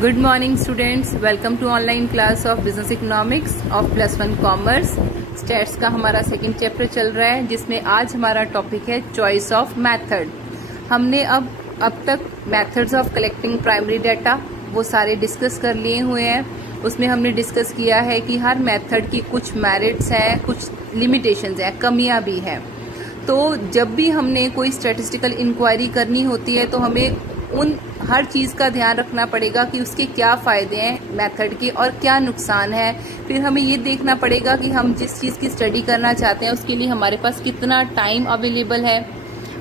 Good morning students, welcome to online class of business economics of +1 commerce. Stats का हमारा second chapter चल रहा है, जिसमें आज हमारा टॉपिक है चॉइस ऑफ मेथड। हमने अब तक methods of collecting primary data वो सारे डिस्कस कर लिए हुए हैं। उसमें हमने डिस्कस किया है कि हर मेथड की कुछ मेरिट्स हैं, कुछ लिमिटेशंस हैं, कमियां भी हैं। तो जब भी हमने कोई स्टैटिस्टिकल इंक्वायरी करनी होती है तो हमें उन हर चीज का ध्यान रखना पड़ेगा कि उसके क्या फायदे हैं मेथड के और क्या नुकसान है। फिर हमें ये देखना पड़ेगा कि हम जिस चीज की स्टडी करना चाहते हैं उसके लिए हमारे पास कितना टाइम अवेलेबल है,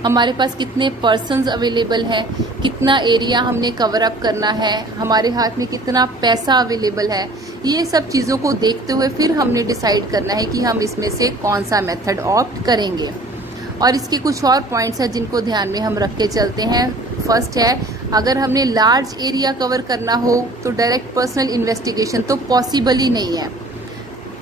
हमारे पास कितने पर्सन्स अवेलेबल है, कितना एरिया हमने कवर अप करना है, हमारे हाथ में कितना पैसा अवेलेबल है। ये सब चीजों को देखते हुए फिर हमने डिसाइड करना है कि हम इसमें से कौन सा मेथड ऑप्ट करेंगे। और इसके कुछ और पॉइंट्स हैं जिनको ध्यान में हम रख के चलते हैं। फर्स्ट है, अगर हमने लार्ज एरिया कवर करना हो तो डायरेक्ट पर्सनल इन्वेस्टिगेशन तो पॉसिबल ही नहीं है।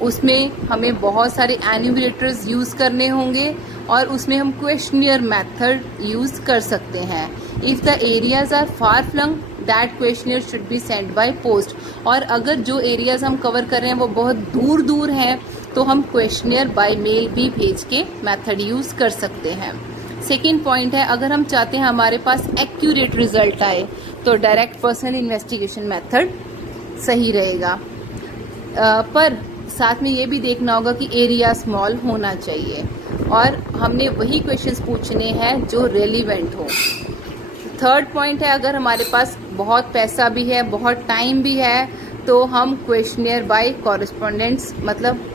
उसमें हमें बहुत सारे एन्यूमरेटर्स यूज करने होंगे और उसमें हम क्वेश्चनियर मेथड यूज कर सकते हैं। If the areas are far flung that questionnaire should be send by post. और अगर जो एरियाज हम कवर कर रहे हैं वो बहुत दूर दूर हैं तो हम क्वेश्चनियर बाय मेल भी भेज के मेथड यूज कर सकते हैं। सेकेंड पॉइंट है, अगर हम चाहते हैं हमारे पास एक्यूरेट रिजल्ट आए तो डायरेक्ट पर्सनल इन्वेस्टिगेशन मेथड सही रहेगा। पर साथ में ये भी देखना होगा कि एरिया स्मॉल होना चाहिए और हमने वही क्वेश्चंस पूछने हैं जो रेलिवेंट हो। थर्ड पॉइंट है, अगर हमारे पास बहुत पैसा भी है, बहुत टाइम भी है तो हम क्वेश्चनियर बाय कॉरेस्पॉन्डेंट्स मतलब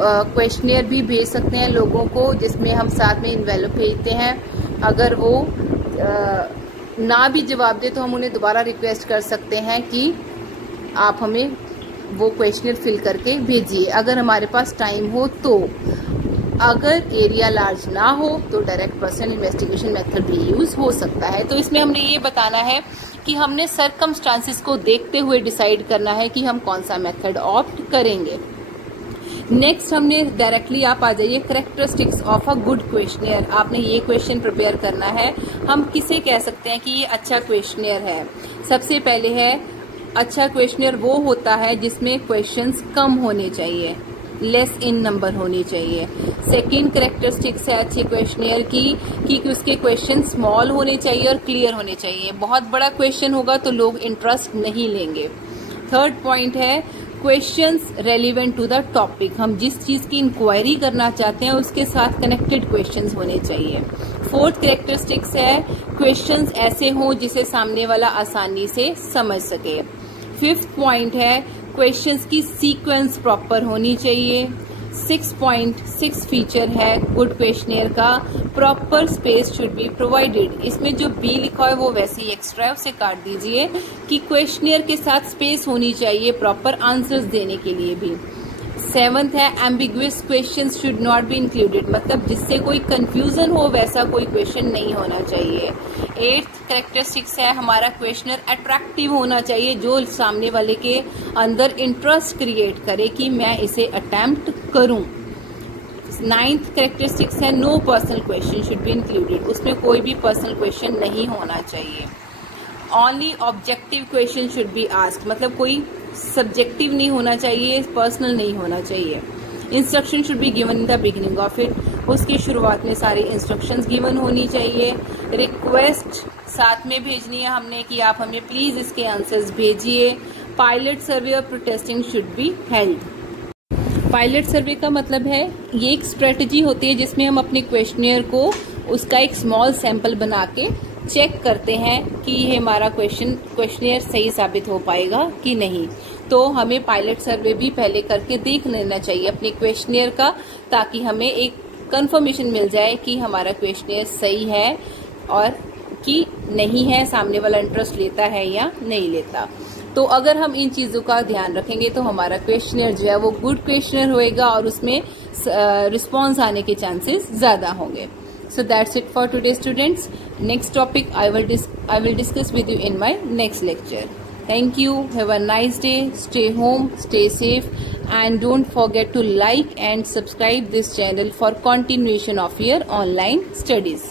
क्वेश्चनियर भी भेज सकते हैं लोगों को, जिसमें हम साथ में इन्वेलप भेजते हैं। अगर वो ना भी जवाब दे तो हम उन्हें दोबारा रिक्वेस्ट कर सकते हैं कि आप हमें वो क्वेश्चनियर फिल करके भेजिए अगर हमारे पास टाइम हो तो। अगर एरिया लार्ज ना हो तो डायरेक्ट पर्सनल इन्वेस्टिगेशन मेथड भी यूज हो सकता है। तो इसमें हमने ये बताना है कि हमने सर्कमस्टांसिस को देखते हुए डिसाइड करना है कि हम कौन सा मेथड ऑप्ट करेंगे। नेक्स्ट हमने डायरेक्टली आप आ जाइए characteristics of a good questionnaire. आपने ये क्वेश्चन प्रिपेयर करना है। हम किसे कह सकते हैं कि ये अच्छा क्वेश्चनियर है। सबसे पहले है, अच्छा क्वेश्चनियर वो होता है जिसमें क्वेश्चंस कम होने चाहिए, लेस इन नंबर होनी चाहिए। सेकंड कैरेक्टरिस्टिक्स है अच्छे क्वेश्चनियर की कि उसके क्वेश्चन स्मॉल होने चाहिए और क्लियर होने चाहिए। बहुत बड़ा क्वेश्चन होगा तो लोग इंटरेस्ट नहीं लेंगे। थर्ड पॉइंट है, questions relevant to the topic. हम जिस चीज की इंक्वायरी करना चाहते हैं उसके साथ कनेक्टेड क्वेश्चंस होने चाहिए। फोर्थ कैरेक्टरिस्टिक्स है, क्वेश्चंस ऐसे हों जिसे सामने वाला आसानी से समझ सके। फिफ्थ पॉइंट है, क्वेश्चंस की सीक्वेंस प्रॉपर होनी चाहिए। 6.6 फीचर है गुड क्वेश्चनियर का, proper space should be provided. इसमें जो बी लिखा है वो वैसे ही एक्स्ट्रा है, उसे काट दीजिए कि क्वेश्चनियर के साथ स्पेस होनी चाहिए प्रॉपर आंसर्स देने के लिए भी। सेवंथ है, ambiguous questions should not be included, मतलब जिससे कोई कंफ्यूजन हो वैसा कोई क्वेश्चन नहीं होना चाहिए। एट्थ कैरेक्टरिस्टिक्स है, हमारा क्वेश्चनर अट्रैक्टिव होना चाहिए, जो सामने वाले के अंदर इंटरेस्ट क्रिएट करे कि मैं इसे अटेम्प्ट करूं। नाइन्थ कैरेक्टरिस्टिक्स है, no personal question should be included, उसमें कोई भी पर्सनल क्वेश्चन नहीं होना चाहिए। Only objective question should be asked, मतलब कोई सब्जेक्टिव नहीं होना चाहिए, पर्सनल नहीं होना चाहिए। Instruction should be given in the beginning of it, उसकी शुरुआत में सारी इंस्ट्रक्शंस गिवन होनी चाहिए। रिक्वेस्ट साथ में भेजनी है हमने कि आप हमें प्लीज इसके आंसर्स भेजिए। पायलट सर्वे और protesting should be held. Pilot survey का मतलब है ये एक स्ट्रेटजी होती है जिसमें हम अपने क्वेश्चनियर को उसका एक स्मॉल सैंपल बना के चेक करते हैं कि ये हमारा क्वेश्चनियर सही साबित हो पाएगा कि नहीं। तो हमें पायलट सर्वे भी पहले करके देख लेना चाहिए अपने क्वेश्चनियर का, ताकि हमें एक कंफर्मेशन मिल जाए कि हमारा क्वेश्चनियर सही है और कि नहीं है, सामने वाला इंटरेस्ट लेता है या नहीं लेता। तो अगर हम इन चीजों का ध्यान रखेंगे तो हमारा क्वेश्चनियर जो है वो गुड क्वेश्चनियर होएगा और उसमें रिस्पॉन्स आने के चांसेस ज्यादा होंगे। So that's it for today, students. Next topic I will discuss with you in my next lecture. Thank you. Have a nice day. Stay home, stay safe, and don't forget to like and subscribe this channel for continuation of your online studies.